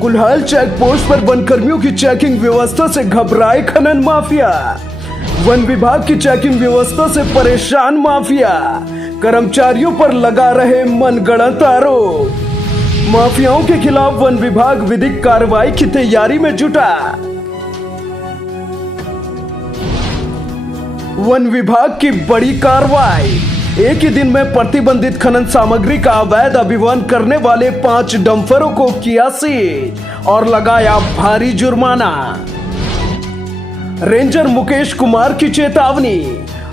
Kulhal check post पर one कर्मियों की चेकिंग व्यवस्था से घबराए खनन माफिया। वन विभाग की चेकिंग व्यवस्था से परेशान माफिया, कर्मचारियों पर लगा रहे मनगढ़ंत आरोप। माफियाओं के खिलाफ वन विभाग विधिक कार्रवाई की तैयारी में जुटा। वन विभाग की बड़ी कार्रवाई, एक ही दिन में प्रतिबंधित खनन सामग्री का अवैध अभिवहन करने वाले 5 डंफरों को किया सीज और लगाया भारी जुर्माना। रेंजर मुकेश कुमार की चेतावनी,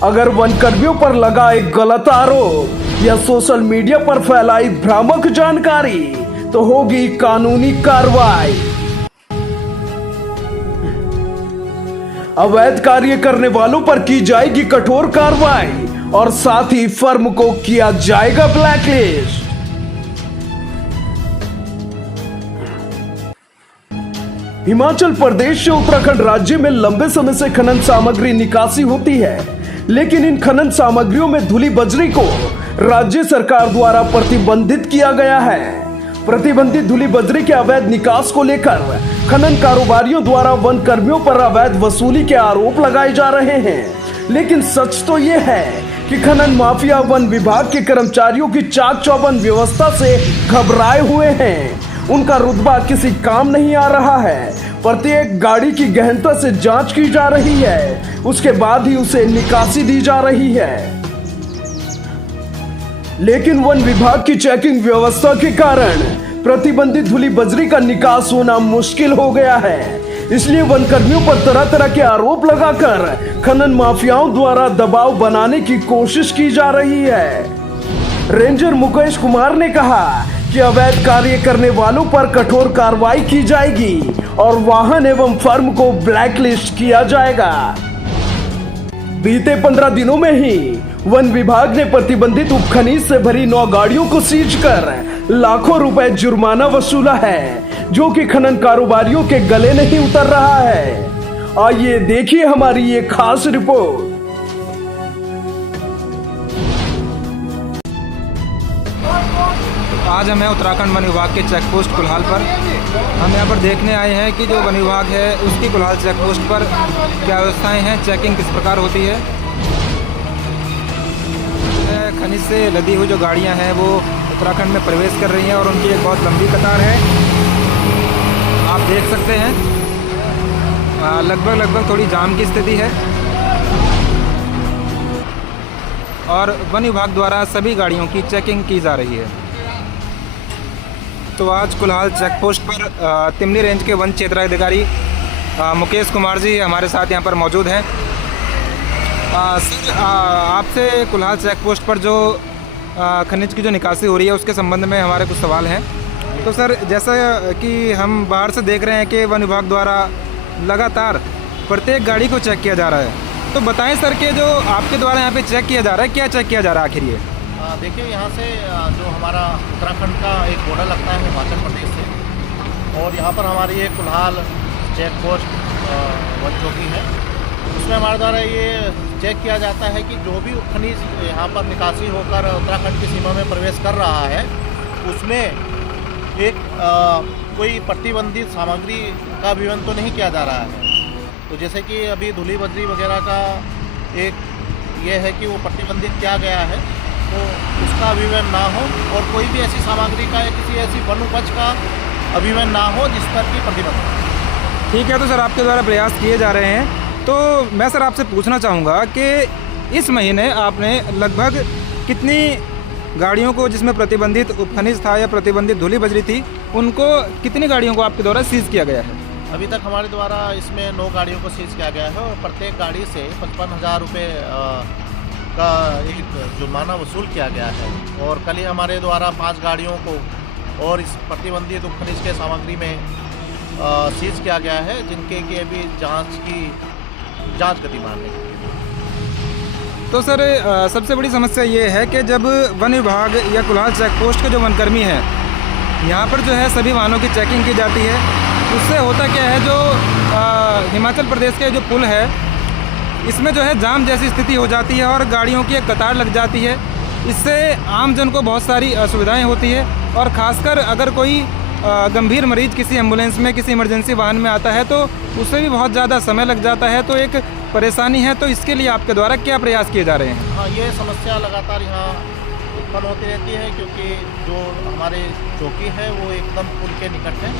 अगर वन कर्मियों पर लगा एक गलत आरोप या सोशल मीडिया पर फैलाई भ्रामक जानकारी तो होगी कानूनी कार्रवाई। अवैध कार्य करने वालों पर की जाएगी कठोर कार्रवाई और साथ ही फर्म को किया जाएगा ब्लैकलिस्ट। हिमाचल प्रदेश से उत्तराखंड राज्य में लंबे समय से खनन सामग्री निकासी होती है, लेकिन इन खनन सामग्रियों में धुली बजरी को राज्य सरकार द्वारा प्रतिबंधित किया गया है। प्रतिबंधित धुली बजरी के अवैध निकास को लेकर खनन कारोबारियों द्वारा वन कर्मियों पर अवैध वसूली के आरोप लगाए जा रहे हैं, लेकिन सच तो यह है कि खनन माफिया वन विभाग के कर्मचारियों की चाक चौबंद व्यवस्था से घबराए हुए हैं। उनका रुतबा किसी काम नहीं आ रहा है। प्रत्येक गाड़ी की गहनता से जांच की जा रही है, उसके बाद ही उसे निकासी दी जा रही है। लेकिन वन विभाग की चेकिंग व्यवस्था के कारण प्रतिबंधित धुली बजरी का निकास होना मुश्किल हो गया है। इसलिए वन कर्मियों पर तरह तरह के आरोप लगाकर खनन माफियाओं द्वारा दबाव बनाने की कोशिश की जा रही है। रेंजर मुकेश कुमार ने कहा कि अवैध कार्य करने वालों पर कठोर कार्रवाई की जाएगी और वाहन एवं फर्म को ब्लैकलिस्ट किया जाएगा। बीते 15 दिनों में ही वन विभाग ने प्रतिबंधित उपखनिज से भरी 9 गाड़ियों को सीज कर लाखों रुपए जुर्माना वसूला है, जो कि खनन कारोबारियों के गले नहीं उतर रहा है। आइए देखिए हमारी ये खास रिपोर्ट। आज हम हैं उत्तराखंड वन विभाग के चेक पोस्ट कुल्हाल पर। हम यहाँ पर देखने आए हैं कि जो वन विभाग है उसकी कुल्हाल चेक पोस्ट पर क्या व्यवस्थाएं हैं, चेकिंग किस प्रकार होती है। खनिज से लदी हुई जो गाड़ियाँ हैं वो उत्तराखंड में प्रवेश कर रही हैं और उनकी एक बहुत लंबी कतार है, आप देख सकते हैं। लगभग थोड़ी जाम की स्थिति है और वन विभाग द्वारा सभी गाड़ियों की चेकिंग की जा रही है। तो आज कुल्हाल चेक पोस्ट पर तिमली रेंज के वन क्षेत्राधिकारी मुकेश कुमार जी हमारे साथ यहाँ पर मौजूद हैं। सर, आपसे कुल्हाल चेक पोस्ट पर जो खनिज की जो निकासी हो रही है उसके संबंध में हमारे कुछ सवाल हैं। तो सर, जैसा कि हम बाहर से देख रहे हैं कि वन विभाग द्वारा लगातार प्रत्येक गाड़ी को चेक किया जा रहा है, तो बताएं सर कि जो आपके द्वारा यहाँ पे चेक किया जा रहा है, क्या चेक किया जा रहा है आखिर ये? देखिए, यहाँ से जो हमारा उत्तराखंड का एक बॉर्डर लगता है हिमाचल प्रदेश से, और यहाँ पर हमारी ये कुल्हाल चेक पोस्ट वन चौकी है, उसमें हमारे द्वारा ये चेक किया जाता है कि जो भी खनिज यहाँ पर निकासी होकर उत्तराखंड की सीमा में प्रवेश कर रहा है उसमें एक कोई प्रतिबंधित सामग्री का अभिवहन तो नहीं किया जा रहा है। तो जैसे कि अभी धुली बजरी वगैरह का एक ये है कि वो प्रतिबंधित किया गया है, तो उसका अभिवहन ना हो और कोई भी ऐसी सामग्री का या किसी ऐसी वन उपज का अभिवहन ना हो जिस पर की प्रतिबंध। ठीक है, तो सर आपके द्वारा प्रयास किए जा रहे हैं। तो मैं सर आपसे पूछना चाहूँगा कि इस महीने आपने लगभग कितनी गाड़ियों को जिसमें प्रतिबंधित उपखनिज था या प्रतिबंधित धुली बजरी थी, उनको कितनी गाड़ियों को आपके द्वारा सीज किया गया है? अभी तक हमारे द्वारा इसमें 9 गाड़ियों को सीज किया गया है और प्रत्येक गाड़ी से 55,000 रुपये का एक जुर्माना वसूल किया गया है। और कल ही हमारे द्वारा 5 गाड़ियों को और इस प्रतिबंधित उपखनिज के सामग्री में सीज किया गया है, जिनके की अभी जांच गतिमान है। तो सर, सबसे बड़ी समस्या ये है कि जब वन विभाग या कुल्हाल चेक पोस्ट के जो वनकर्मी हैं यहाँ पर जो है सभी वाहनों की चेकिंग की जाती है, उससे होता क्या है, जो हिमाचल प्रदेश के जो पुल है इसमें जो है जाम जैसी स्थिति हो जाती है और गाड़ियों की एक कतार लग जाती है। इससे आम जन को बहुत सारी असुविधाएं होती है और ख़ासकर अगर कोई गंभीर मरीज किसी एम्बुलेंस में, किसी इमरजेंसी वाहन में आता है तो उससे भी बहुत ज़्यादा समय लग जाता है, तो एक परेशानी है। तो इसके लिए आपके द्वारा क्या प्रयास किए जा रहे हैं? हाँ, ये समस्या लगातार यहाँ उत्पन्न होती रहती है, क्योंकि जो हमारे चौकी है वो एकदम पुल के निकट है,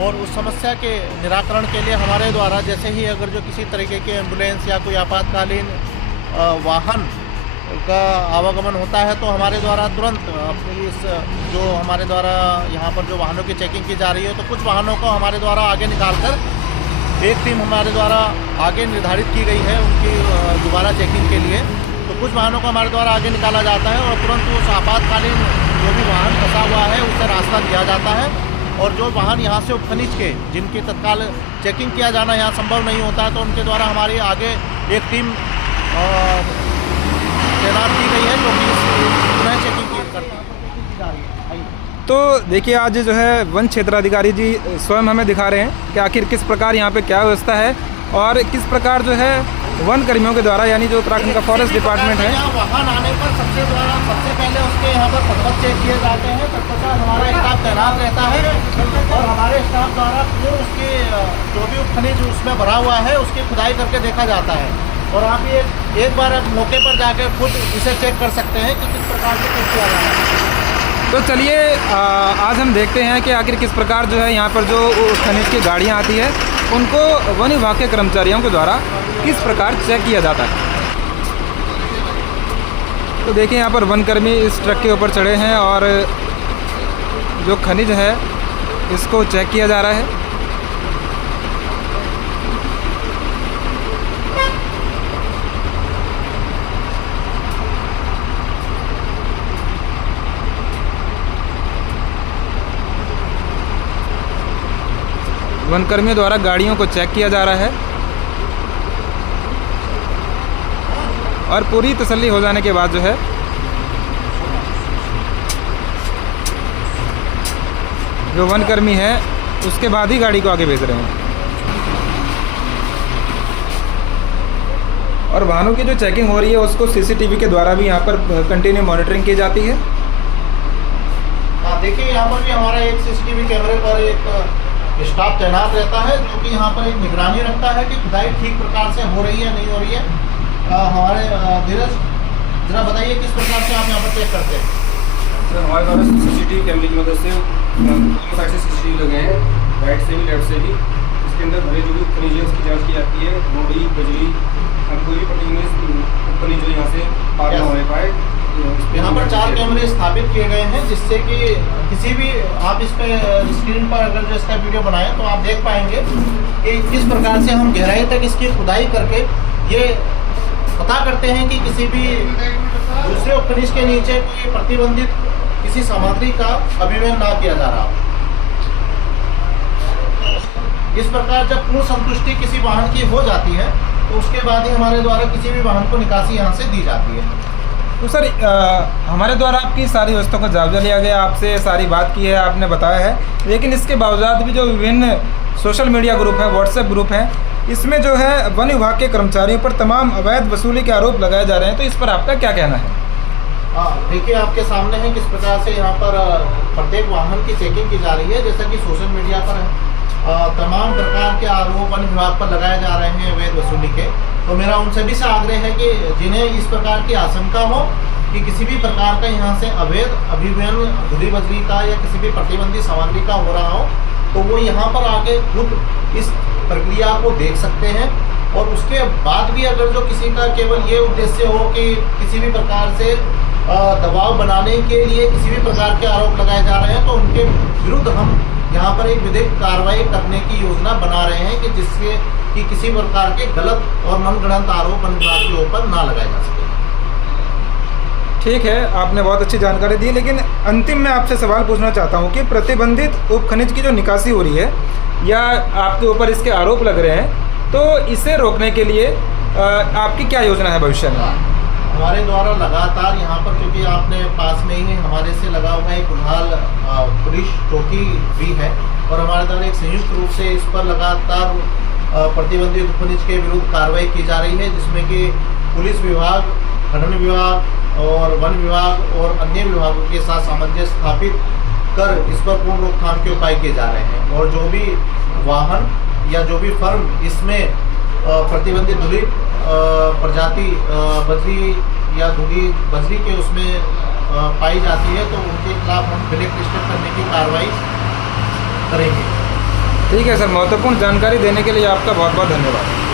और उस समस्या के निराकरण के लिए हमारे द्वारा जैसे ही अगर जो किसी तरीके की एम्बुलेंस या कोई आपातकालीन वाहन का आवागमन होता है, तो हमारे द्वारा तुरंत अपनी इस जो हमारे द्वारा यहाँ पर जो वाहनों की चेकिंग की जा रही है, तो कुछ वाहनों को हमारे द्वारा आगे निकालकर एक टीम हमारे द्वारा आगे निर्धारित की गई है उनकी दोबारा चेकिंग के लिए। तो कुछ वाहनों को हमारे द्वारा आगे निकाला जाता है और तुरंत उस आपातकालीन जो भी वाहन फंसा हुआ है उससे रास्ता दिया जाता है, और जो वाहन यहाँ से उपखनिज के जिनकी तत्काल चेकिंग किया जाना यहाँ संभव नहीं होता है, तो उनके द्वारा हमारी आगे एक टीम तैनात की गई है जो कि पुनः चेकिंग की जा रही है। तो देखिए, आज जो है वन क्षेत्राधिकारी जी स्वयं हमें दिखा रहे हैं कि आखिर किस प्रकार यहाँ पे क्या व्यवस्था है और किस प्रकार जो है वन कर्मियों के द्वारा, यानी जो उत्तराखंड का फॉरेस्ट डिपार्टमेंट है, वाहन आने पर सबसे पहले उसके यहाँ पर पत्थर चेक किए जाते हैं। तत्पश्चात हमारा स्टाफ तैनात रहता है और हमारे स्टाफ द्वारा पूर्ण उसकी जो भी खनिज उसमें भरा हुआ है उसकी खुदाई करके देखा जाता है, और आप ये एक बार मौके पर जाकर खुद इसे चेक कर सकते हैं कि किस प्रकार से चेक किया जा रहा है। तो चलिए आज हम देखते हैं कि आखिर किस प्रकार जो है यहाँ पर जो खनिज की गाड़ियाँ आती है उनको वन विभाग के कर्मचारियों के द्वारा किस प्रकार चेक किया जाता है। तो देखिए, यहाँ पर वनकर्मी इस ट्रक के ऊपर चढ़े हैं और जो खनिज है इसको चेक किया जा रहा है। वनकर्मियों द्वारा गाड़ियों को चेक किया जा रहा है और पूरी तसल्ली हो जाने के बाद जो है जो वनकर्मी है उसके बाद ही गाड़ी को आगे भेज रहे हैं। और वाहनों की जो चेकिंग हो रही है उसको सीसीटीवी के द्वारा भी यहाँ पर कंटिन्यू मॉनिटरिंग की जाती है। देखिए, यहाँ पर भी हमारा एक सीसीटीवी कैमरे पर एक स्टाफ तैनात रहता है जो कि यहाँ पर एक निगरानी रखता है कि खुदाई ठीक प्रकार से हो रही है नहीं हो रही है। हमारे धीरज जरा बताइए किस प्रकार से आप यहाँ पर चेक करते हैं? सर, हमारे द्वारा सीसीटीवी कैमरे की मदद से दोनों साइड से सीसीटीवी लगे हैं, राइट से भी लेफ्ट से भी। इसके अंदर भरे जो भी खनिज है उसकी जाँच की जाती है। रोड़ी, बजरी, कोई भी पर्टिकुलर खनिज जो यहाँ से पार न हो पाए। यहाँ पर 4 कैमरे स्थापित किए गए हैं जिससे कि किसी भी आप इस पे स्क्रीन पर अगर जो इसका वीडियो बनाएं तो आप देख पाएंगे कि किस प्रकार से हम गहराई तक इसकी खुदाई करके ये पता करते हैं कि किसी भी दूसरे उपखनिज के नीचे कोई प्रतिबंधित किसी सामग्री का अभिनय ना किया जा रहा हो। इस प्रकार जब पूर्ण संतुष्टि किसी वाहन की हो जाती है तो उसके बाद ही हमारे द्वारा किसी भी वाहन को निकासी यहाँ से दी जाती है। तो सर, हमारे द्वारा आपकी सारी व्यवस्था का जायजा लिया गया, आपसे सारी बात की है, आपने बताया है, लेकिन इसके बावजूद भी जो विभिन्न सोशल मीडिया ग्रुप है, व्हाट्सएप ग्रुप हैं, इसमें जो है वन विभाग के कर्मचारियों पर तमाम अवैध वसूली के आरोप लगाए जा रहे हैं। तो इस पर आपका क्या कहना है? देखिए, आपके सामने है किस प्रकार से यहाँ पर प्रत्येक वाहन की चेकिंग की जा रही है। जैसा कि सोशल मीडिया पर तमाम प्रकार के आरोप वन विभाग पर लगाए जा रहे हैं अवैध वसूली के। तो मेरा उन सभी से आग्रह है कि जिन्हें इस प्रकार की आशंका हो कि किसी भी प्रकार का यहाँ से अवैध अभिवयन धुली बजरी का या किसी भी प्रतिबंधित सामग्री का हो रहा हो, तो वो यहाँ पर आके खुद इस प्रक्रिया को देख सकते हैं। और उसके बाद भी अगर जो किसी का केवल ये उद्देश्य हो कि किसी भी प्रकार से दबाव बनाने के लिए किसी भी प्रकार के आरोप लगाए जा रहे हैं, तो उनके विरुद्ध हम यहाँ पर एक विधिक कार्रवाई करने की योजना बना रहे हैं कि जिससे कि किसी प्रकार के गलत और मनगढ़ंत आरोप वन विभाग के ऊपर ना लगाए जा सके। ठीक है, आपने बहुत अच्छी जानकारी दी, लेकिन अंतिम में आपसे सवाल पूछना चाहता हूँ कि प्रतिबंधित उपखनिज की जो निकासी हो रही है या आपके ऊपर इसके आरोप लग रहे हैं, तो इसे रोकने के लिए आपकी क्या योजना है भविष्य में? हमारे द्वारा लगातार यहाँ पर, क्योंकि आपने पास में ही हमारे से लगा हुआ एक कुल्हाल पुलिस चौकी भी है, और हमारे द्वारा एक संयुक्त रूप से इस पर लगातार प्रतिबंधित उपखनिज के विरुद्ध कार्रवाई की जा रही है, जिसमें कि पुलिस विभाग, खनन विभाग और वन विभाग और अन्य विभागों के साथ सामंजस्य स्थापित कर इस पर पूर्ण रोकथाम के उपाय किए जा रहे हैं। और जो भी वाहन या जो भी फर्म इसमें प्रतिबंधित धुली प्रजाति बजरी या धुली बजरी के उसमें पाई जाती है तो उनके खिलाफ हम ब्लैक लिस्टेड करने की कार्रवाई करेंगे। ठीक है सर, महत्वपूर्ण जानकारी देने के लिए आपका बहुत बहुत धन्यवाद।